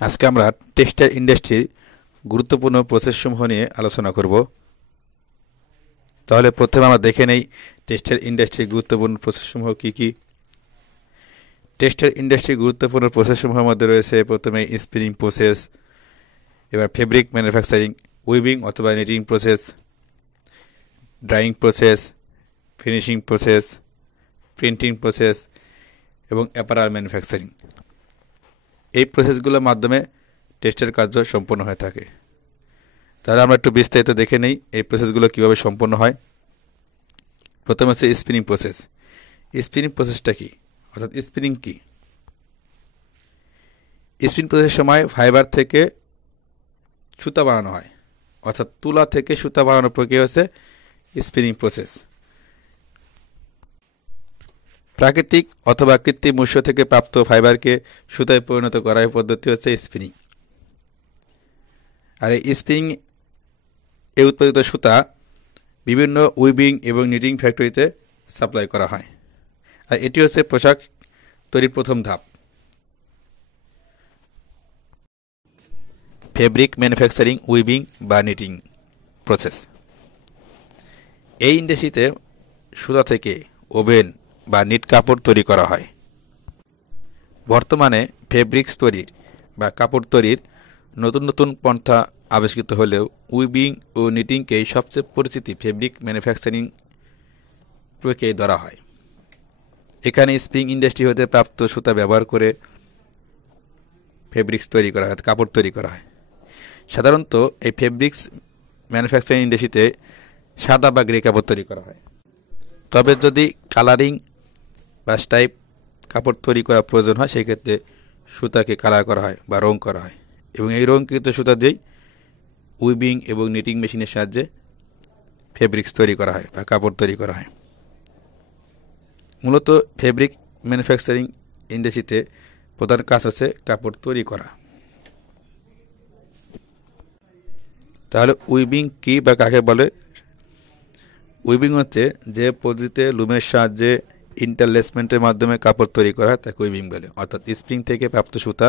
আজকে আমরা টেক্সটাইল ইন্ডাস্ট্রির গুরুত্বপূর্ণ প্রসেসসমূহ নিয়ে আলোচনা করব। তাহলে প্রথমে আমরা দেখে নেই টেক্সটাইল ইন্ডাস্ট্রির গুরুত্বপূর্ণ প্রসেসসমূহ কী কী। টেক্সটাইল ইন্ডাস্ট্রির গুরুত্বপূর্ণ প্রসেসসমূহের মধ্যে রয়েছে প্রথমে স্পিনিং প্রসেস, এবার ফেব্রিক ম্যানুফ্যাকচারিং, উইভিং অথবা knitting process, drawing process, finishing process, printing process এবং অ্যাপারাল ম্যানুফ্যাকচারিং। এই প্রসেসগুলোর মাধ্যমে টেক্সটাইল কার্য সম্পন্ন হয়ে থাকে। তাহলে আমরা একটু বিস্তারিত দেখে নেই এই প্রসেসগুলো কীভাবে সম্পন্ন হয়। প্রথমে হচ্ছে স্পিনিং প্রসেস। স্পিনিং প্রসেসটা কি, অর্থাৎ স্পিনিং কি? স্পিন প্রসেসের সময় ফাইবার থেকে সুতা বানানো হয়, অর্থাৎ তুলা থেকে সুতা বানানোর প্রক্রিয়া হচ্ছে স্পিনিং প্রসেস। প্রাকৃতিক অথবা কৃত্রিম উৎস থেকে প্রাপ্ত ফাইবারকে সুতায় পরিণত করার পদ্ধতি হচ্ছে স্পিনিং। আর এই স্পিনিং এ উৎপাদিত সুতা বিভিন্ন উইভিং এবং নিটিং ফ্যাক্টরিতে সাপ্লাই করা হয়। আর এটি হচ্ছে পোশাক তৈরির প্রথম ধাপ। ফেব্রিক ম্যানুফ্যাকচারিং, উইভিং বা নিটিং প্রসেস। এই ইন্ডাস্ট্রিতে সুতা থেকে ওভেন বা নিট কাপড় তৈরি করা হয়। বর্তমানে ফেব্রিক্স তৈরির বা কাপড় তৈরির নতুন নতুন পন্থা আবিষ্কৃত হলেও উইভিং ও নিটিংকেই সবচেয়ে পরিচিতি ফেব্রিক ম্যানুফ্যাকচারিং প্রক্রিয়ায় ধরা হয়। এখানে স্পিনিং ইন্ডাস্ট্রি হতে প্রাপ্ত সুতা ব্যবহার করে ফেব্রিক্স তৈরি করা হয়, কাপড় তৈরি করা হয়। সাধারণত এই ফেব্রিক্স ম্যানুফ্যাকচারিং ইন্ডাস্ট্রিতে সাদা বা গ্রে কাপড় তৈরি করা হয়। তবে যদি কালারিং বা স্টাইপ কাপড় তৈরি করা প্রয়োজন হয়, সেক্ষেত্রে সুতাকে কালার করা হয় বা রং করা হয়, এবং এই রঙকৃত সুতা দিয়েই উইভিং এবং নিটিং মেশিনের সাহায্যে ফেব্রিক্স তৈরি করা হয় বা কাপড় তৈরি করা হয়। মূলত ফেব্রিক ম্যানুফ্যাকচারিং ইন্ডাস্ট্রিতে প্রধান কাজ হচ্ছে কাপড় তৈরি করা। তাহলে উইভিং কি বা কাকে বলে? উইভিং হচ্ছে যে পদ্ধতিতে লুমের সাহায্যে ইন্টারলেসমেন্টের মাধ্যমে কাপড় তৈরি করা হয় তাকে উইভিং বলে। অর্থাৎ স্প্রিং থেকে প্রাপ্ত সুতা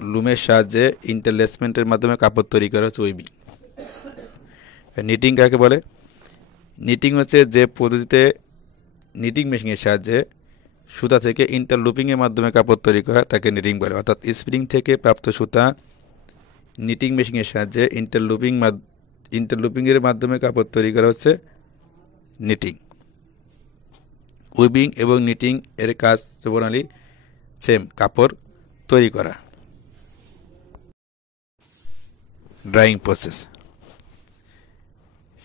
লুমের সাহায্যে ইন্টারলেসমেন্টের মাধ্যমে কাপড় তৈরি করা হচ্ছে উইভিং। নিটিং কাকে বলে? নিটিং হচ্ছে যে পদ্ধতিতে নিটিং মেশিনের সাহায্যে সুতা থেকে ইন্টারলুপিংয়ের মাধ্যমে কাপড় তৈরি করা তাকে নিটিং বলে। অর্থাৎ স্প্রিং থেকে প্রাপ্ত সুতা নিটিং মেশিনের সাহায্যে ইন্টারলুপিংয়ের মাধ্যমে কাপড় তৈরি করা হচ্ছে নিটিং। উইভিং এবং নিটিং এর কাজ প্রণালী সেম, কাপড় তৈরি করা। Drawing process.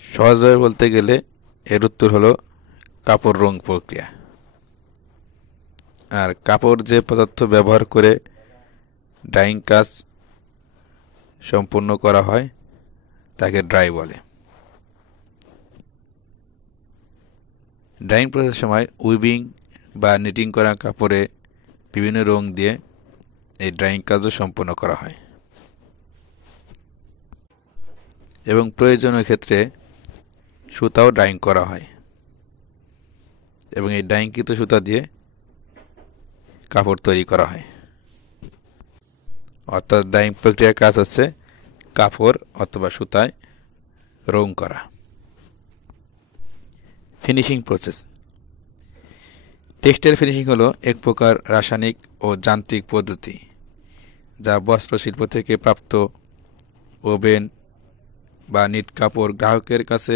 সহজভাবে বলতে গেলে এর উত্তর হলো কাপড় রং প্রক্রিয়া। আর কাপড় যে পদার্থ ব্যবহার করে ড্রাইং কাজ সম্পূর্ণ করা হয় তাকে ড্রাই বলে। ড্রাইং প্রসেসের সময় উইভিং বা নিটিং করা কাপড়ে বিভিন্ন রং দিয়ে এই ড্রাইং কাজও সম্পন্ন করা হয়, এবং প্রয়োজনীয় ক্ষেত্রে সুতাও ড্রাইং করা হয়, এবং এই ড্রাইংকৃত সুতা দিয়ে কাপড় তৈরি করা হয়। অর্থাৎ ড্রাইং প্রক্রিয়ার কাজ হচ্ছে কাপড় অথবা সুতায় রং করা। Finishing process. টেক্সটাইল ফিনিশিং হলো এক প্রকার রাসায়নিক ও যান্ত্রিক পদ্ধতি যা বস্ত্র শিল্প থেকে প্রাপ্ত ওভেন বা নিট কাপড় গ্রাহকের কাছে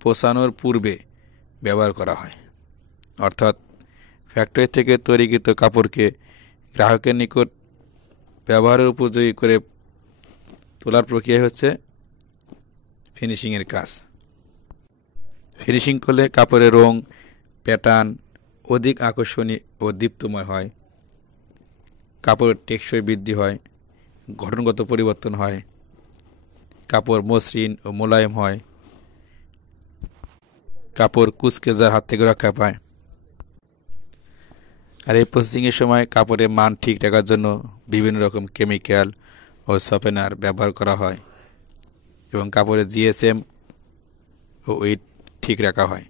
পৌঁছানোর পূর্বে ব্যবহার করা হয়। অর্থাৎ ফ্যাক্টরি থেকে তৈরিকৃত কাপড়কে গ্রাহকের নিকট ব্যবহারের উপযোগী করে তোলার প্রক্রিয়া হচ্ছে ফিনিশিংয়ের কাজ। ফিনিশিং করলে কাপড়ের রং, প্যাটার্ন অধিক আকর্ষণীয় ও দীপ্তময় হয়, কাপড়ের টেকসই বৃদ্ধি হয়, গঠনগত পরিবর্তন হয়, কাপড় মসৃণ ও মোলায়েম হয়, কাপড় কুঁচকে যাওয়ার হাত থেকে রক্ষা পায়। আর এই প্রসেসিংয়ের সময় কাপড়ের মান ঠিক রাখার জন্য বিভিন্ন রকম কেমিক্যাল ও সফটওয়্যার ব্যবহার করা হয়, এবং কাপড়ের জিএসএম ও ওয়েট ঠিক রাখা হয়।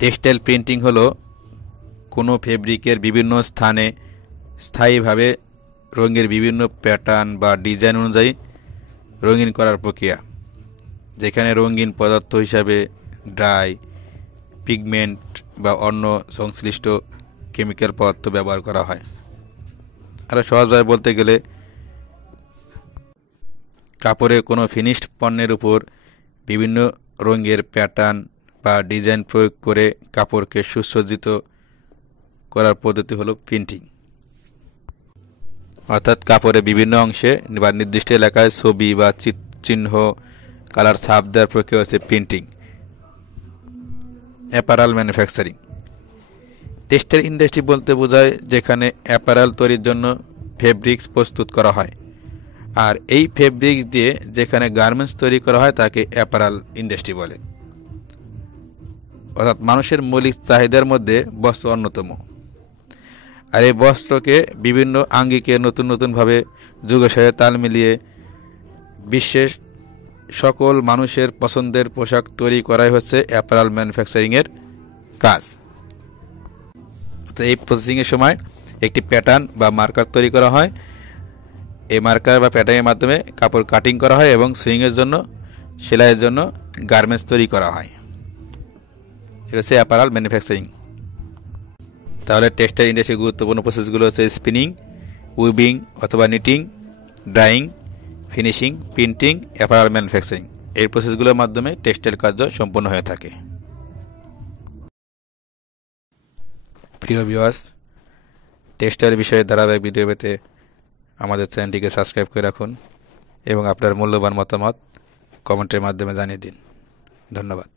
টেক্সটাইল প্রিন্টিং হলো কোনো ফেব্রিকের বিভিন্ন স্থানে স্থায়ীভাবে রঙের বিভিন্ন প্যাটার্ন বা ডিজাইন অনুযায়ী রঙিন করার প্রক্রিয়া, যেখানে রঙিন পদার্থ হিসাবে ডাই, পিগমেন্ট বা অন্য সংশ্লিষ্ট কেমিক্যাল পদার্থ ব্যবহার করা হয়। আরও সহজভাবে বলতে গেলে কাপড়ে কোনো ফিনিশড পণ্যের উপর বিভিন্ন রঙের প্যাটার্ন বা ডিজাইন প্রয়োগ করে কাপড়কে সুসজ্জিত করার পদ্ধতি হলো প্রিন্টিং। অর্থাৎ কাপড়ে বিভিন্ন অংশে বা নির্দিষ্ট এলাকায় ছবি বা চিহ্ন, কালার ছাপ দেওয়ার প্রক্রিয়া হচ্ছে printing. Apparel manufacturing. Textile industry বলতে বোঝায় যেখানে অ্যাপারাল তৈরির জন্য ফেব্রিক্স প্রস্তুত করা হয়, আর এই ফেব্রিক্স দিয়ে যেখানে গার্মেন্টস তৈরি করা হয় তাকে অ্যাপারাল ইন্ডাস্ট্রি বলে। অর্থাৎ মানুষের মৌলিক চাহিদার মধ্যে বস্ত্র অন্যতম, আর এই বস্ত্রকে বিভিন্ন আঙ্গিকে নতুন নতুনভাবে যুগের সাথে তাল মিলিয়ে বিশ্বের সকল মানুষের পছন্দের পোশাক তৈরি করাই হচ্ছে অ্যাপারাল ম্যানুফ্যাকচারিংয়ের কাজ। তো এই প্রসেসিংয়ের সময় একটি প্যাটার্ন বা মার্কার তৈরি করা হয়। এই মার্কার বা প্যাটার্নের মাধ্যমে কাপড় কাটিং করা হয় এবং সুইংয়ের জন্য, সেলাইয়ের জন্য গার্মেন্টস তৈরি করা হয়। এটা হচ্ছে অ্যাপারাল ম্যানুফ্যাকচারিং। তাহলে টেক্সটাইল ইন্ডাস্ট্রির গুরুত্বপূর্ণ প্রসেসগুলো হচ্ছে স্পিনিং, উইভিং অথবা নিটিং, ড্রাইং, ফিনিশিং, প্রিন্টিং, অ্যাপারাল ম্যানুফ্যাকচারিং। এই প্রসেসগুলোর মাধ্যমে টেক্সটাইল কার্য সম্পন্ন হয়ে থাকে। প্রিয় ভিউয়ার্স, টেক্সটাইল বিষয়ে ধারাবাহিক ভিডিও পেতে আমাদের চ্যানেলটিকে সাবস্ক্রাইব করে রাখুন এবং আপনার মূল্যবান মতামত কমেন্টের মাধ্যমে জানিয়ে দিন। ধন্যবাদ।